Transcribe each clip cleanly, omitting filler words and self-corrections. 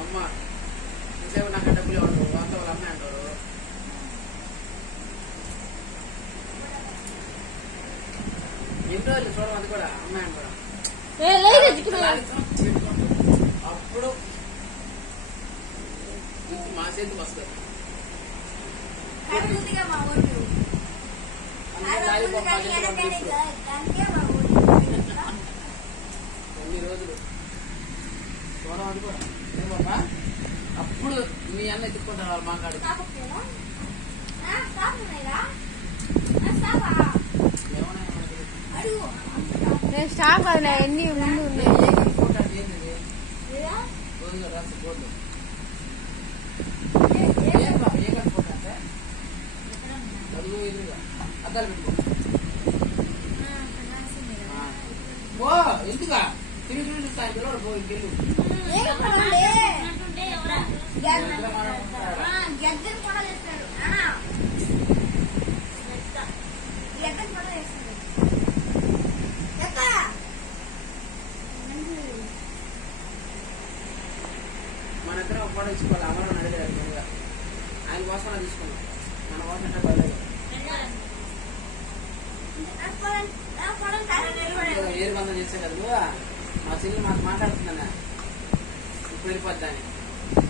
అమ్మ నాకు డబ్బులు ఇవ్వండి వాళ్ళ అమ్మాయి అంటారు. ఎన్ని రోజులు చూడమని కూడా అమ్మాయి అంటారు. అప్పుడు మా చేతికి వస్తుంది. కొన్ని రోజులు చూడమని కూడా బాబా అప్పుడు మీ అన్న ఎత్తుకుంటారు వాళ్ళు మాట్లాడి. స్టాక్ అది ఎన్ని ముందు ఉన్నాయి. అద్దాలు పెట్టుకో ఎందుకా తిరిగి తిరిగి స్థాయి పిల్లడు పో ఇంకెళ్ళు. మన దగ్గర ఒక ఫోటో ఇచ్చుకోవాలి. అమరాన్ని అడిగారు ముందుగా. ఆయన కోసం తీసుకున్నాం. మన కోసం అంటే పర్లేదు. ఏరు బంధం చేసే కదా మా చెల్లి మాకు మాట్లాడుతుందన్న ఇప్పుడు వెళ్ళిపోద్దాని.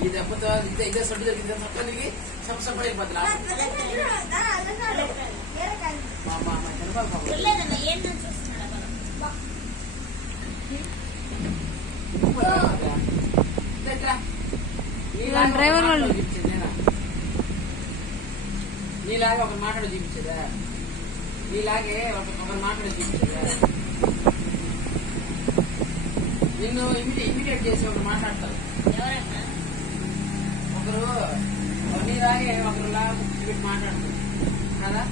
ఈ దెబ్బతో ఇదే సొట్టు జరిగింది సొట్టు తిరిగి సొప్ప వెళ్ళిపోద్ది. డ్రైవర్ వాళ్ళు చూపించేదేనా నీలాగే ఒకరు మాట్లాడి చూపించేదా? నీలాగే ఒకరు మాట్లాడి చూపించేదా? నిన్ను ఇమిడియేట్ చేసి ఒకరు మాట్లాడతారు. ఒకరు నీలాగే ఒకరులాగా పెట్టి మాట్లాడతారు కదా.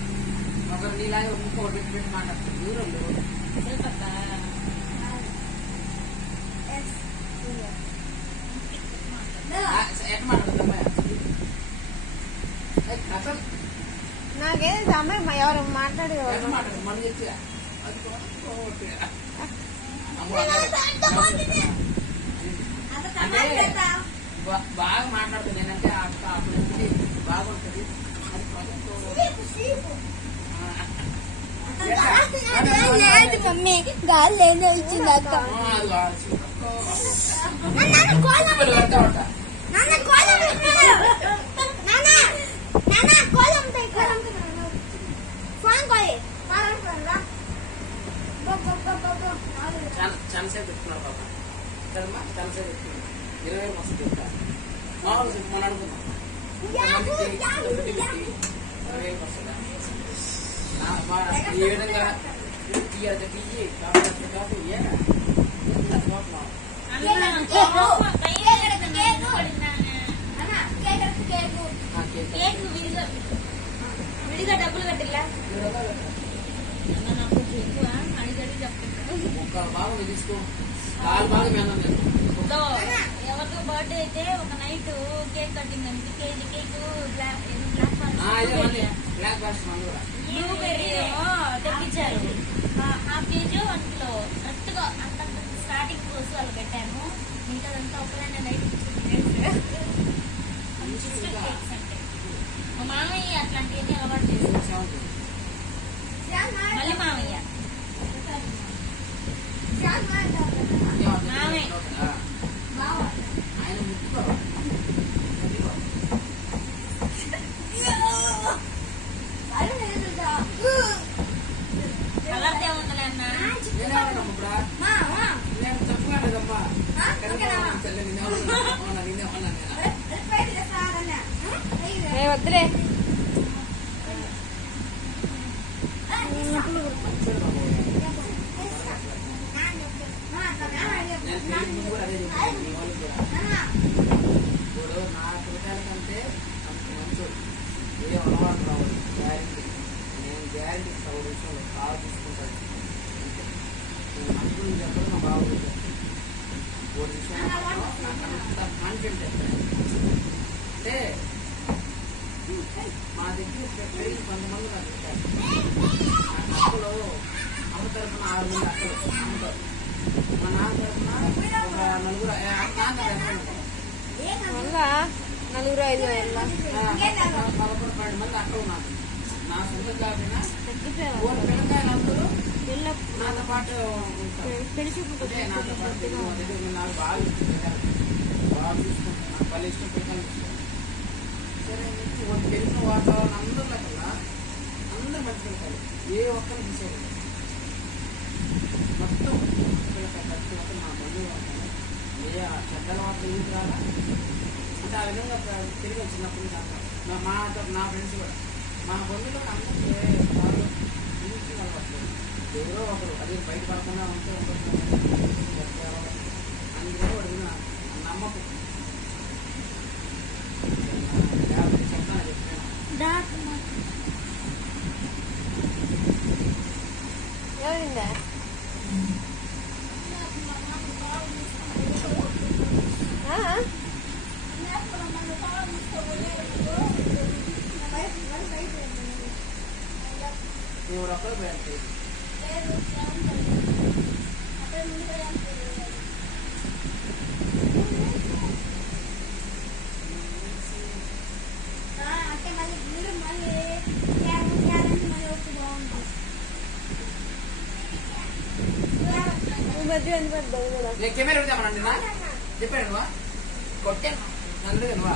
ఒకరు నీలాగే ఇంకొకరు పెట్టి మాట్లాడతారు. దూరంలో ఎట్లా మాట్లాడుతుందమ్మా? అసలు నాకేది అమ్మాయి ఎవరు మాట్లాడేవాళ్ళు మాట్లాడు మనం చెప్తా బాగా మాట్లాడుతుంది. ఏంటంటే అప్పుడు బాగుంటది. మమ్మీ గాలి ఇచ్చింది అక్క. చనసేపు పెట్టుకున్నారు పాప కదమ్మా. చనసేపు పెట్టుకున్నాం 20 మస్తు చెప్తా మామూలు చెప్పి మనం అనుకున్నాం 20 వస్తుందా ఈ విధంగా టీ కాఫీ ఏనా విడిగా డబ్బులు కట్టిలా బాగుంది తీసుకో. కాలు బాగా మేనం ఎవరితో బర్త్డే అయితే ఒక నైట్ కేక్ కటింగ్ అంటే కేజీ కేక్ బ్లూబెర్రీ తెప్పించారు. హాఫ్ కేజీ 1 కిలో కరెక్ట్గా అంత స్టార్టింగ్ రోజు వాళ్ళు పెట్టాము. మిగతాదంతా ఒకలాంటి నైట్ కేక్స్ అంటే మా మామయ్య అట్లాంటివన్నీ అలవాటు చేశారు. మళ్ళీ మామయ్య తప్పుగా తల్లి నిన్నే ఉన్నా వద్దులే నేను తెలియదు కూడా అదే చెప్పాను మీ వాళ్ళకి కూడా. ఇప్పుడు నా పిల్లకాయల కంటే అంత మంచోడు ఏ అలవాటు రావద్దు గ్యారెంటీ. నేను గ్యారెంటీ ఇస్తాను విషయంలో బాగా చూసుకుంటాను. నేను మంచి చెప్పడం నా బాగా చెప్తాను. ఒక విషయంలో నాకు అంత కాన్ఫిడెంట్ చెప్తాను. అంటే మా దగ్గర చెప్పేది కొంతమంది నాకు చెప్తారు. నా అక్కలు అమ్మ తరఫున 6 మంది అక్కలు అమ్ముతారు. మా నాన్న తరఫున ఒక 4 నాన్న మళ్ళా 4-5 11-12 మంది అక్కలు నాకు. నా సొంత కాకపోయినా పిల్లకాయలందరూ నాతో పాటు ఉంటారు. అంటే నాతో పాటు నాకు బాగా ఇష్టం బాగా చూసుకుంటాను. నాకు వాళ్ళు ఇష్టం పిల్లకాయలు ఇష్టం. సరే వాళ్ళు తెలిసిన వాతావరణం అందరిలో కల్లా అందరూ మంచి పిల్లకాయలు. ఏ ఒక్కరు తీసేయాలి మొత్తం పిల్లకాయ ప్రతి ఒక్కరు మా బంధువులు ఉంటాను. ఏ చెడ్డల వార్త ఎందుకు రాలా అంటే ఆ విధంగా తిరిగి వచ్చినప్పుడు నా ఫ్రెండ్స్ కూడా మా బంధువులకు అందరికీ వాళ్ళు ఇంటికి అలవాట్లేదు. ఎవరో ఒకరు అది బయట పడకుండా ఉంటే అందుకని వాడు నమ్మకం చెప్తాను చెప్పాను. ఎవరిందా ఎవరు ఒక్కరు పోయారు. నేను కెమెరా పెడతామనండి నా చెప్పాడు నువ్వా కొట్టాను నన్ను నువ్వా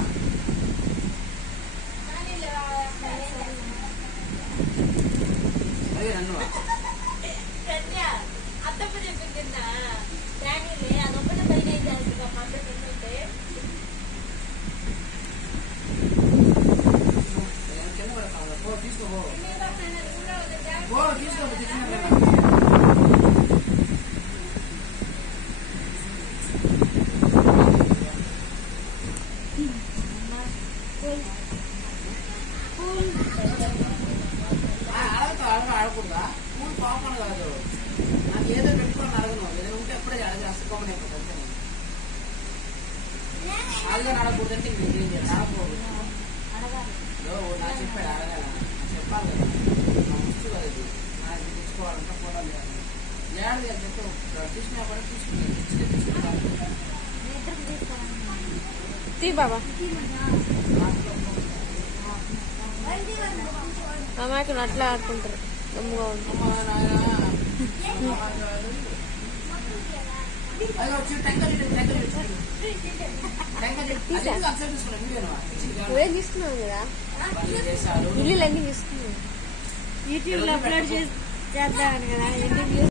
అదే నన్ను అత్తమ్మ చెప్పింది అదొక్కటే బయట కింద పెడతాను పో తీసుకో తీసుకో ఆడకూడదా పూలు పాపను కాదు నాకు ఏదో పెట్టుకోని అడగను ఏదైనా ఉంటే ఎప్పుడే అడగ అసలు అయిపోతుంది. అదిగా అడగకూడదంటే ఇంకేం చేయాలి అడగకూడదు. నా చెప్పాడు అడగాల చెప్పాలి కదా నా ముచ్చు కదా ఇది నాకు తెచ్చుకోవాలంటే కూడా లేదు ఏడాది చెప్పు తీసుకున్నా కూడా తీసుకుంటాను బాబా అమ్మాయికి అట్లా ఆడుకుంటారు గమ్ముగా నువ్వేం తీసుకున్నావు కదా ఇల్లు అన్ని తీసుకున్నావు యూట్యూబ్ లో అప్లోడ్ చేద్దామని కదా